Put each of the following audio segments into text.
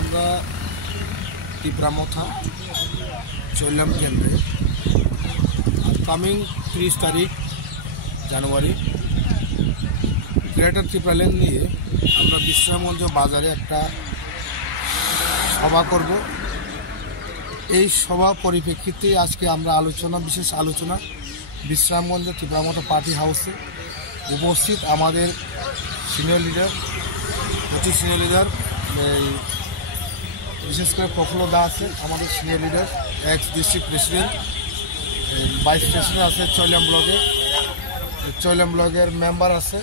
আমরা তীব্রামথা চললাম কেন্দ্রে কামিং 30 তারিখ জানুয়ারি গ্রেটার ত্রিপুরা নিয়ে আমরা বিশ্রামগঞ্জ বাজারে একটা সভা করব। এই সভা পরিপ্রেক্ষিতে আজকে আমরা বিশেষ আলোচনা বিশ্রামগঞ্জ তীব্রামথা পার্টি হাউসে উপস্থিত আমাদের সিনিয়র লিডার বিশেষ করে প্রফুল্ল দা আছে, আমাদের senior leader, x district president, vice president আছে চৈলাম ব্লগের মেম্বার আছে,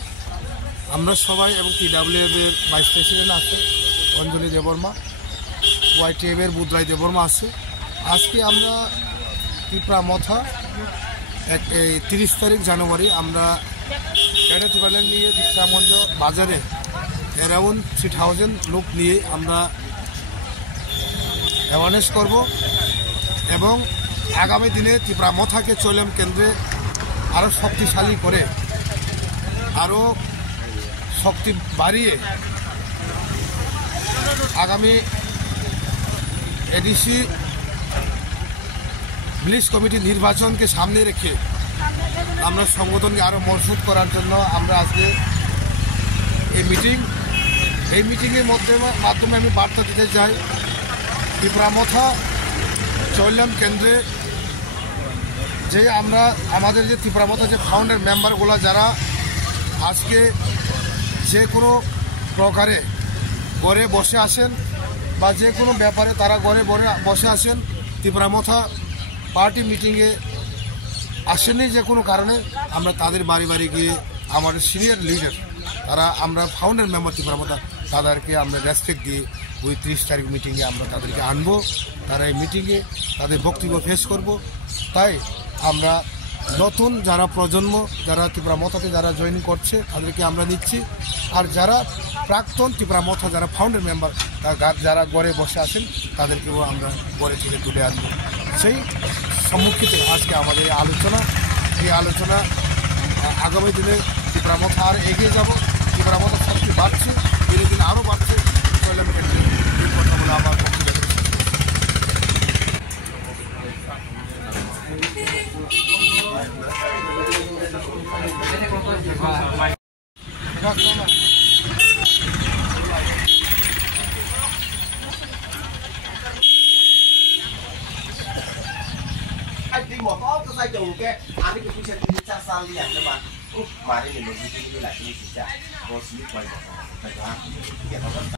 আমরা সবাই, এবং TWF এর ভাইস প্রেসিডেন্ট আছে অঞ্জলি দেববর্মা, YTF এর বুধরাই দেববর্মা আছে। আজকে আমরা তীব্রামথা 30 তারিখ জানুয়ারি আমরা গ্রেটার ত্রিপুরা নিয়ে বিশ্রামগঞ্জ বাজারে অ্যারাউন্ড 3000 লোক নিয়ে আমরা অ্যাওয়ারনেস করব এবং আগামী দিনে তীব্রামথাকে চৈলাম কেন্দ্রে আরও শক্তিশালী করে, আরও শক্তি বাড়িয়ে আগামী ADC ভিলেজ কমিটি নির্বাচনকে সামনে রেখে আমরা সংগঠনকে আরও মজবুত করার জন্য আমরা আজকে এই মিটিংয়ের মাধ্যমে আমি বার্তা দিতে চাই, তীব্রামথা চৈলাম কেন্দ্রে যে আমাদের যে তীব্রামথা যে ফাউন্ডার মেম্বারগুলো যারা আজকে যে কোনো প্রকারে ঘরে বসে আসেন বা যে কোনো ব্যাপারে তারা ঘরে বসে আসেন, তীব্রামথা পার্টি মিটিংয়ে আসেনি যে কোনো কারণে, আমরা তাদের বাড়ি বাড়ি গিয়ে আমাদের সিনিয়র লিডার আমরা ফাউন্ডার মেম্বার তীব্রামথা তাদেরকে আমরা রেসপেক্ট দিয়ে ওই 30 তারিখ মিটিংয়ে আমরা তাদেরকে আনবো। তারা এই মিটিংয়ে তাদের বক্তব্য পেশ করব। তাই আমরা নতুন যারা প্রজন্ম যারা তীব্রামথাতে যারা জয়েন করছে তাদেরকে আমরা নিচ্ছি, আর যারা প্রাক্তন তীব্রামথা যারা ফাউন্ডার মেম্বার যারা ঘরে বসে আছেন তাদেরকেও আমরা ঘরে থেকে তুলে আনবো। সেই সম্মুখীতে আজকে আমাদের এই আলোচনা আগামী দিনে তীব্রামথা আর এগিয়ে যাব, তীব্রামথা শক্তি বাড়ছে, দিনে দিনে আরও বাড়ছে। এই কথা বলে আমার Đi một có sai chồng cái anh ấy cũng sẽ đi xa xa đi ăn cho bạn mà đi mình đi lại đi xịt chả có xịt quay phải đó